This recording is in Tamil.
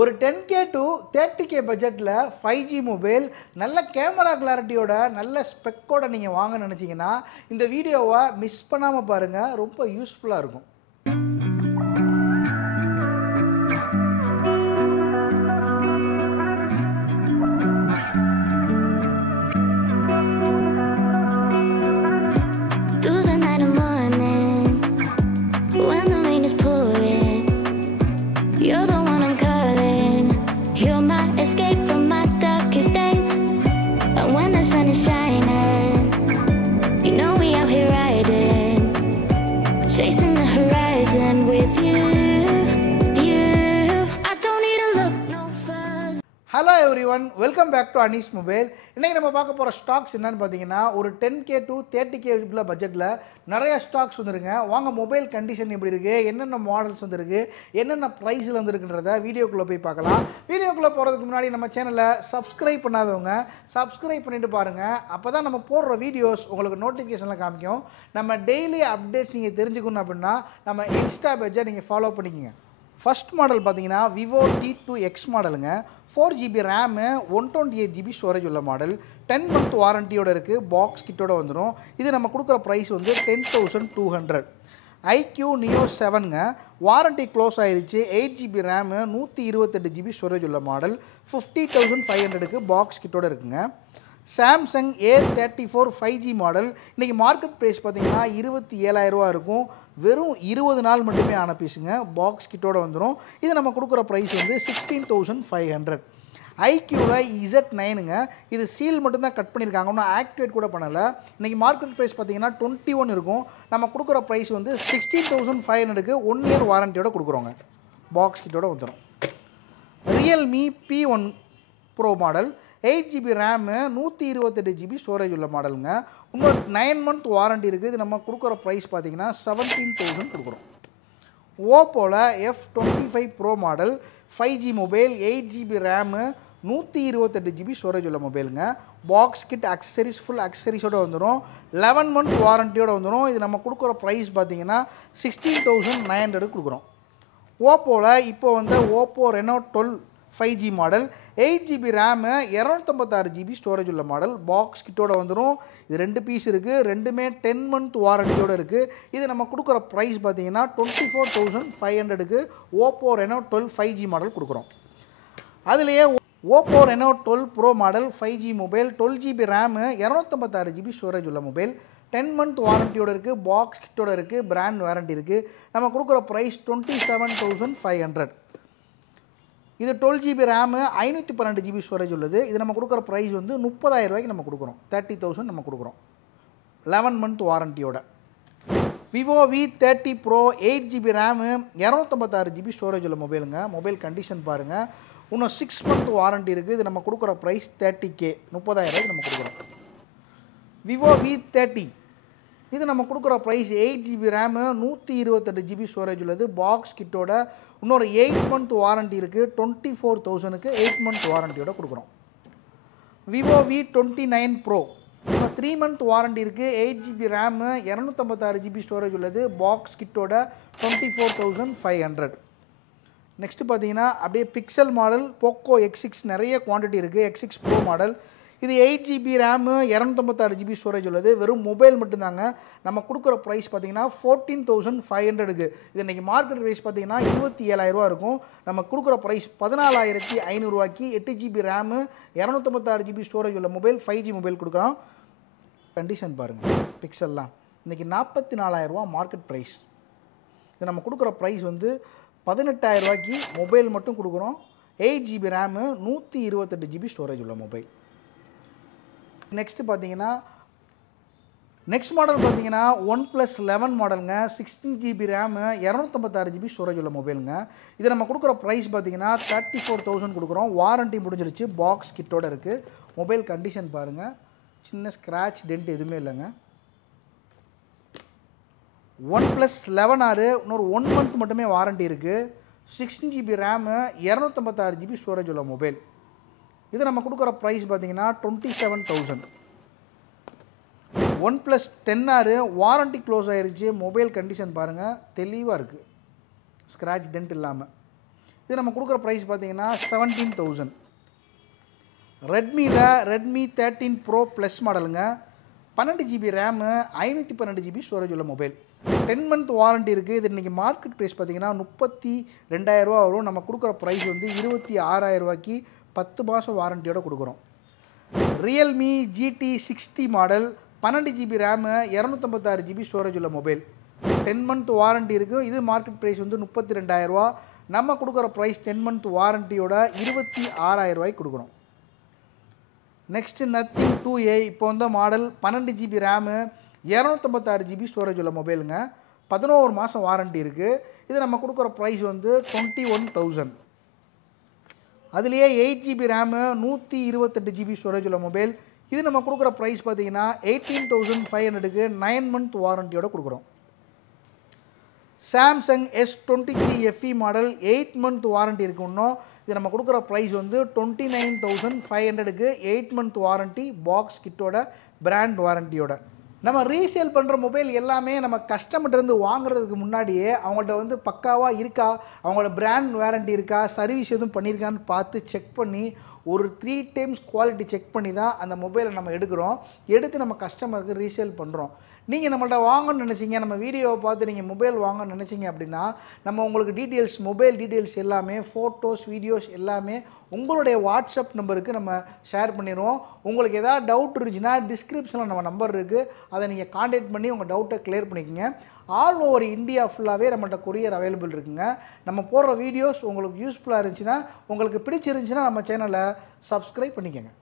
ஒரு 10K to 30K பட்ஜெட்டில் 5G மொபைல் நல்ல கேமரா கிளாரிட்டியோட நல்ல ஸ்பெக்கோட நீங்கள் வாங்க நினச்சிங்கன்னா இந்த வீடியோவை மிஸ் பண்ணாமல் பாருங்கள், ரொம்ப யூஸ்ஃபுல்லாக இருக்கும். Hello everyone, welcome back to Anees mobile. இன்றைக்கி நம்ம பார்க்க போகிற ஸ்டாக்ஸ் என்னென்னு பார்த்தீங்கன்னா, ஒரு 10K to 30K பட்ஜெட்டில் நிறைய ஸ்டாக்ஸ் வந்துருங்க. வாங்க மொபைல் கண்டிஷன் எப்படி இருக்குது, என்னென்ன மாடல்ஸ் வந்துருக்கு, என்னென்ன ப்ரைஸில் வந்துருக்குன்றத வீடியோக்குள்ளே போய் பார்க்கலாம். வீடியோக்குள்ளே போகிறதுக்கு முன்னாடி நம்ம சேனலை சப்ஸ்கிரைப் பண்ணாதவங்க சப்ஸ்கிரைப் பண்ணிவிட்டு பாருங்கள். அப்போ தான் நம்ம போடுற வீடியோஸ் உங்களுக்கு நோட்டிஃபிகேஷனில் காமிக்கும். நம்ம டெய்லி அப்டேட்ஸ் நீங்கள் தெரிஞ்சுக்கணும் அப்படின்னா நம்ம இன்ஸ்டா பேஜை நீங்கள் ஃபாலோ பண்ணிக்கோங்க. ஃபஸ்ட் மாடல் பார்த்தீங்கன்னா விவோ T2X மாடலுங்க. 4GB ரேமு, 128GB ஸ்டோரேஜ் உள்ள மாடல். 10 month வாரண்டியோட இருக்குது, பாக்ஸ் கிட்டோட வந்துடும். இது நம்ம கொடுக்குற ப்ரைஸ் வந்து 10,200. IQ Neo 7ங்க, வாரண்டி க்ளோஸ் ஆயிடுச்சு. 8GB ரேமு, 128GB ஸ்டோரேஜ் உள்ள மாடல். 50,500க்கு பாக்ஸ் கிட்டோட இருக்குங்க. Samsung A34 5G model. இன்றைக்கி மார்க்கெட் ப்ரைஸ் பார்த்திங்கன்னா 27,000 ரூபா இருக்கும். வெறும் 20 நாள் மட்டுமே ஆன பீஸுங்க, பாக்ஸ் கிட்டோட வந்துடும். இது நம்ம கொடுக்குற ப்ரைஸ் வந்து 16,500. ஐக்யூவில் Z9ங்க, இது சீல் மட்டும்தான் கட் பண்ணியிருக்காங்க, ஒன்றும் ஆக்டிவேட் கூட பண்ணலை. இன்றைக்கி மார்க்கெட் ப்ரைஸ் பார்த்திங்கன்னா 21 இருக்கும். நம்ம கொடுக்குற ப்ரைஸ் வந்து 16,500க்கு 1 year வாரண்டியோட கொடுக்குறோங்க, பாக்ஸ் கிட்டோட வந்துடும். Realme P1 bro model. 8GB RAM, 128GB storage உள்ள மாடலுங்க. இன்னொரு 9 month வாரண்டி இருக்குது. இது நம்ம கொடுக்குற ப்ரைஸ் பார்த்திங்கன்னா 17,000 கொடுக்குறோம். ஓப்போவில் F25 bro model 5G mobile. 8GB RAM, 128GB storage உள்ள மொபைலுங்க. பாக்ஸ் கிட் அக்சசரிஸ் ஃபுல் அக்சசரிஸோடு வந்துடும். 11 month வாரண்டியோடு வந்துடும். இது நம்ம கொடுக்குற ப்ரைஸ் பார்த்திங்கன்னா 16,900 கொடுக்குறோம். ஓப்போவில் இப்போ வந்து Oppo Reno 12 5G model. 8GB RAM, 256GB storage உள்ள மாடல். பாக்ஸ் கிட்டோட வந்துடும். இது 2 பீஸ் இருக்குது, ரெண்டுமே 10 month வாரண்டியோடு இருக்குது. இது நம்ம கொடுக்குற ப்ரைஸ் பார்த்திங்கன்னா 24,500க்கு ஓப்போ ரெனோ 12 5G மாடல் கொடுக்குறோம். அதுலேயே Oppo Reno 12 bro model 5G mobile. 12GB RAM, 256GB storage உள்ள மொபைல். 10 month வாரண்டியோடு இருக்குது, பாக்ஸ் கிட்டோட இருக்குது, பிராண்ட் வாரண்டி இருக்குது. நம்ம கொடுக்குற ப்ரைஸ் 27,500. இது 12GB ரேமு, 512GB ஸ்டோரேஜ் உள்ளது. இது நம்ம கொடுக்குற ப்ரைஸ் வந்து 30,000 ரூபாய்க்கு நம்ம கொடுக்குறோம். 30,000 நம்ம கொடுக்குறோம், 11 month வாரண்டியோட. Vivo V30 pro 8GB RAM, 256GB storage உள்ள மொபைலுங்க. மொபைல் கண்டிஷன் பாருங்கள். இன்னும் 6 month வாரண்டி இருக்குது. இது நம்ம கொடுக்குற ப்ரைஸ் 30K, 30,000 ரூபாய்க்கு நம்ம கொடுக்குறோம். விவோ V30 இது நம்ம கொடுக்குற price 8GB RAM, 128GB storage உள்ளது. பாக்ஸ் கிட்டோட இன்னொரு 8 month வாரண்டி இருக்குது. 24,000க்கு 8 month வாரண்டியோட கொடுக்குறோம். விவோ V29 ப்ரோ இப்போ 3 month வாரண்டி இருக்குது. 8GB ரேமு, 256GB ஸ்டோரேஜ் உள்ளது. பாக்ஸ் கிட்டோட 24,500. நெக்ஸ்ட்டு பார்த்தீங்கன்னா அப்படியே பிக்சல் மாடல் போக்கோ X6 நிறைய குவான்டிட்டி இருக்குது. X6 bro model. இது 8GB ரேமு, 256GB ஸ்டோரேஜ் உள்ளது. வெறும் மொபைல் மட்டும்தாங்க. நம்ம கொடுக்குற ப்ரைஸ் பார்த்திங்கன்னா 14,500க்கு. இது இன்றைக்கி மார்க்கெட் ப்ரைஸ் பார்த்திங்கன்னா 27,000 ரூபா இருக்கும். நம்ம கொடுக்குற ப்ரைஸ் 14,500 ரூபாய்க்கு 8GB ரேமு, 256GB ஸ்டோரேஜ் உள்ள மொபைல் 5G மொபைல் கொடுக்குறோம். கண்டிஷன் பாருங்கள், பிக்சல்லாம் இன்றைக்கி 44,000 ரூபா மார்க்கெட் ப்ரைஸ். இது நம்ம கொடுக்குற ப்ரைஸ் வந்து 18,000 ரூபாய்க்கு மொபைல் மட்டும் கொடுக்குறோம். 8GB ரேமு, 128GB ஸ்டோரேஜ் உள்ள மொபைல். நெக்ஸ்ட்டு பார்த்தீங்கன்னா நெக்ஸ்ட் மாடல் பார்த்தீங்கன்னா OnePlus 11 மாடலுங்க. 16GB ரேமு, 256GB ஸ்டோரேஜ் உள்ள மொபைலுங்க. இது நம்ம கொடுக்குற ப்ரைஸ் பார்த்தீங்கன்னா 34,000 கொடுக்குறோம். வாரண்டி முடிஞ்சிருச்சு, பாக்ஸ் கிட்டோட இருக்குது. மொபைல் கண்டிஷன் பாருங்கள், சின்ன ஸ்க்ராட்ச் டென்ட் எதுவுமே இல்லைங்க. OnePlus 11R இன்னொரு 1 month மட்டுமே வாரண்டி இருக்குது. 16GB ரேமு, 256GB ஸ்டோரேஜ் உள்ள மொபைல். இது நம்ம கொடுக்குற ப்ரைஸ் பார்த்திங்கன்னா 27,000. OnePlus 10R வாரண்டி க்ளோஸ் ஆகிருச்சு. மொபைல் கண்டிஷன் பாருங்கள், தெளிவாக இருக்குது, ஸ்க்ராட்ச் டென்ட் இல்லாமல். இது நம்ம கொடுக்குற ப்ரைஸ் பார்த்தீங்கன்னா 17,000. ரெட்மியில் ரெட்மி 13 ப்ரோ ப்ளஸ் மாடலுங்க, 12 GB ரேமு, 512 GB ஸ்டோரேஜ் உள்ள மொபைல், 10 month வாரண்டி இருக்குது. இது இன்றைக்கி மார்க்கெட் ப்ரைஸ் பார்த்தீங்கன்னா 32,000 ரூபா வரும். நம்ம கொடுக்குற ப்ரைஸ் வந்து 26,000 ரூபாய்க்கு 10 மாதம் வாரண்டியோடு கொடுக்குறோம். Realme GT 60 model, 12 GB RAM, 256 GB storage உள்ள மொபைல், 10 month வாரண்டி இருக்குது. இது மார்க்கெட் ப்ரைஸ் வந்து 32,000 ரூபா. நம்ம கொடுக்குற ப்ரைஸ் 10 month வாரண்டியோட 26,000 ரூபாய்க்கு கொடுக்குறோம். நெக்ஸ்ட்டு நத்திங் 2A இப்போ வந்து model, 12 GB RAM, 256 GB storage உள்ள மொபைலுங்க, 11 மாதம் வாரண்டி இருக்குது. இது நம்ம கொடுக்குற ப்ரைஸ் வந்து 21,000. அதுலேயே 8 GB ரேமு, 128 GB ஸ்டோரேஜ் உள்ள மொபைல், இது நம்ம கொடுக்குற ப்ரைஸ் பார்த்தீங்கன்னா 18,500க்கு 9 month வாரண்டியோட கொடுக்குறோம். Samsung S23 FE model, 8 month warranty இருக்கு இன்னும். இது நம்ம கொடுக்குற ப்ரைஸ் வந்து 29,500க்கு 8 month வாரண்டி, பாக்ஸ் கிட்டோட, பிராண்ட் வாரண்டியோட. நம்ம ரீசேல் பண்ணுற மொபைல் எல்லாமே நம்ம கஸ்டமர்கிட்டருந்து வாங்குறதுக்கு முன்னாடியே அவங்கள்ட்ட வந்து பக்காவாக இருக்கா, அவங்களோட பிராண்ட் வாரண்டி இருக்கா, சர்வீஸ் எதுவும் பண்ணியிருக்கான்னு பார்த்து செக் பண்ணி ஒரு 3 times குவாலிட்டி செக் பண்ணி தான் அந்த மொபைலை நம்ம எடுக்கிறோம். எடுத்து நம்ம கஸ்டமருக்கு ரீசேல் பண்ணுறோம். நீங்கள் நம்மள்ட்ட வாங்கணும்னு நினச்சிங்க, நம்ம வீடியோவை பார்த்து நீங்கள் மொபைல் வாங்கணும்னு நினச்சிங்க அப்படின்னா நம்ம உங்களுக்கு டீட்டெயில்ஸ், மொபைல் டீட்டெயில்ஸ் எல்லாமே, ஃபோட்டோஸ், வீடியோஸ் எல்லாமே உங்களுடைய வாட்ஸ்அப் நம்பருக்கு நம்ம ஷேர் பண்ணிடுவோம். உங்களுக்கு எதாவது டவுட் இருந்துச்சுன்னா டிஸ்கிரிப்ஷனில் நம்ம நம்பர் இருக்குது, அதை நீங்கள் காண்டாக்ட் பண்ணி உங்கள் டவுட்டை கிளியர் பண்ணிக்கோங்க. ஆல் ஓவர் இந்தியா ஃபுல்லாகவே நம்மள்ட்ட கொரியர் அவைலபிள் இருக்குங்க. நம்ம போடுற வீடியோஸ் உங்களுக்கு யூஸ்ஃபுல்லாக இருந்துச்சுன்னா, உங்களுக்கு பிடிச்சிருந்துச்சுன்னா நம்ம சேனலை சப்ஸ்கிரைப் பண்ணிக்கோங்க.